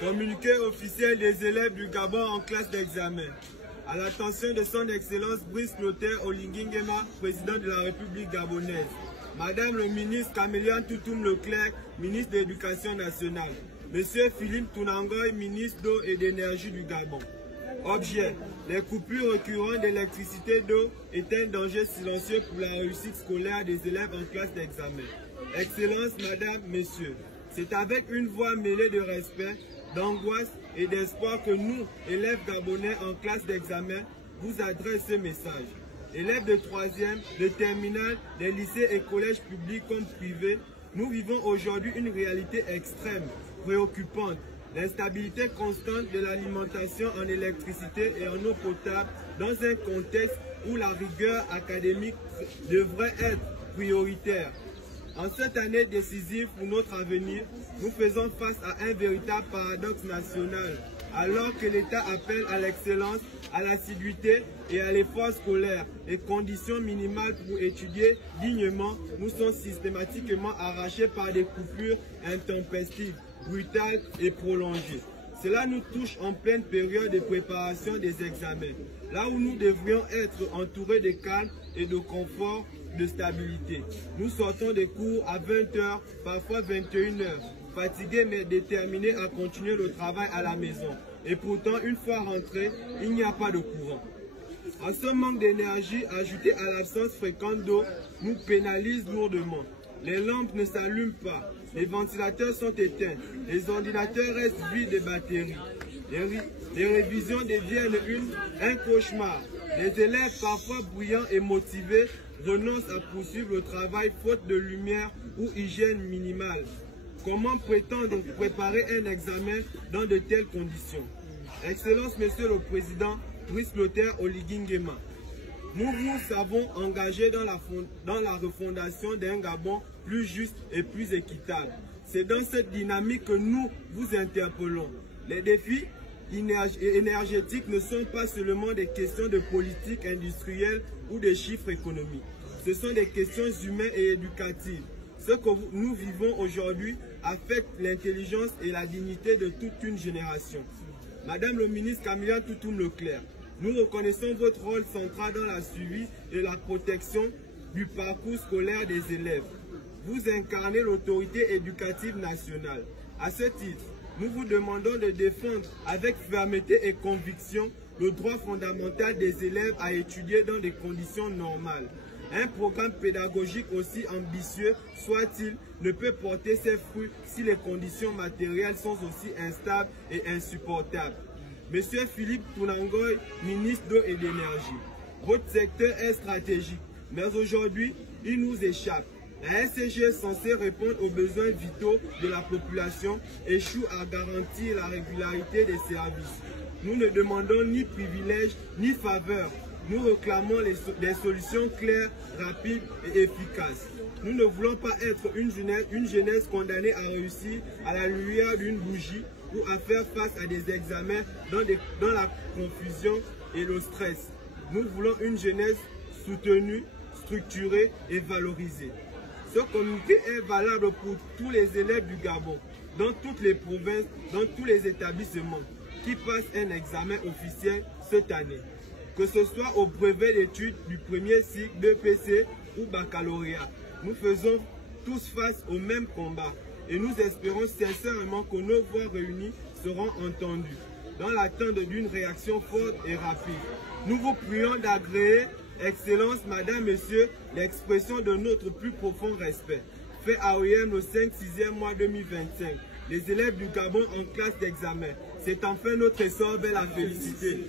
Communiqué officiel des élèves du Gabon en classe d'examen. À l'attention de son Excellence Brice Clotaire Oligui Nguema, président de la République gabonaise. Madame le ministre Camélian Toutoum Leclerc, ministre de l'Éducation nationale. Monsieur Philippe Tounangoy, ministre d'eau et d'énergie du Gabon. Objet: les coupures récurrentes d'électricité d'eau est un danger silencieux pour la réussite scolaire des élèves en classe d'examen. Excellence, Madame, Messieurs, c'est avec une voix mêlée de respect, d'angoisse et d'espoir que nous, élèves gabonais en classe d'examen, vous adressons ce message. Élèves de 3e, de terminale, des lycées et collèges publics comme privés, nous vivons aujourd'hui une réalité extrême, préoccupante. L'instabilité constante de l'alimentation en électricité et en eau potable dans un contexte où la rigueur académique devrait être prioritaire. En cette année décisive pour notre avenir, nous faisons face à un véritable paradoxe national. Alors que l'État appelle à l'excellence, à l'assiduité et à l'effort scolaire, les conditions minimales pour étudier dignement nous sont systématiquement arrachées par des coupures intempestives, brutales et prolongées. Cela nous touche en pleine période de préparation des examens, là où nous devrions être entourés de calme et de confort, de stabilité. Nous sortons des cours à 20 h, parfois 21 h, fatigués mais déterminés à continuer le travail à la maison. Et pourtant, une fois rentrés, il n'y a pas de courant. À ce manque d'énergie, ajouté à l'absence fréquente d'eau, nous pénalise lourdement. Les lampes ne s'allument pas, les ventilateurs sont éteints, les ordinateurs restent vides de batteries. Les révisions deviennent un cauchemar. Les élèves, parfois brillants et motivés, renoncent à poursuivre le travail faute de lumière ou hygiène minimale. Comment prétendre préparer un examen dans de telles conditions? Excellence, Monsieur le Président Brice Clotaire Oligui Nguema, nous vous avons engagé dans la refondation d'un Gabon plus juste et plus équitable. C'est dans cette dynamique que nous vous interpellons. Les défis énergétiques ne sont pas seulement des questions de politique industrielle ou de chiffres économiques. Ce sont des questions humaines et éducatives. Ce que nous vivons aujourd'hui affecte l'intelligence et la dignité de toute une génération. Madame le ministre Camélian Toutoum Leclerc, nous reconnaissons votre rôle central dans la suivi et la protection du parcours scolaire des élèves. Vous incarnez l'autorité éducative nationale. À ce titre, nous vous demandons de défendre avec fermeté et conviction le droit fondamental des élèves à étudier dans des conditions normales. Un programme pédagogique aussi ambitieux soit-il ne peut porter ses fruits si les conditions matérielles sont aussi instables et insupportables. Monsieur Philippe Tounangoy, ministre d'eau et d'énergie, votre secteur est stratégique, mais aujourd'hui, il nous échappe. La SCG censée répondre aux besoins vitaux de la population échoue à garantir la régularité des services. Nous ne demandons ni privilèges ni faveurs. Nous réclamons des solutions claires, rapides et efficaces. Nous ne voulons pas être une jeunesse condamnée à réussir à la lueur d'une bougie ou à faire face à des examens dans la confusion et le stress. Nous voulons une jeunesse soutenue, structurée et valorisée. Ce communiqué est valable pour tous les élèves du Gabon, dans toutes les provinces, dans tous les établissements qui passent un examen officiel cette année. Que ce soit au brevet d'études du premier cycle, BPC ou baccalauréat, nous faisons tous face au même combat et nous espérons sincèrement que nos voix réunies seront entendues dans l'attente d'une réaction forte et rapide. Nous vous prions d'agréer, Excellence, Madame, Messieurs, l'expression de notre plus profond respect. Fait à OIM le 5-6e mois 2025. Les élèves du Gabon en classe d'examen. C'est enfin notre essor vers la félicité.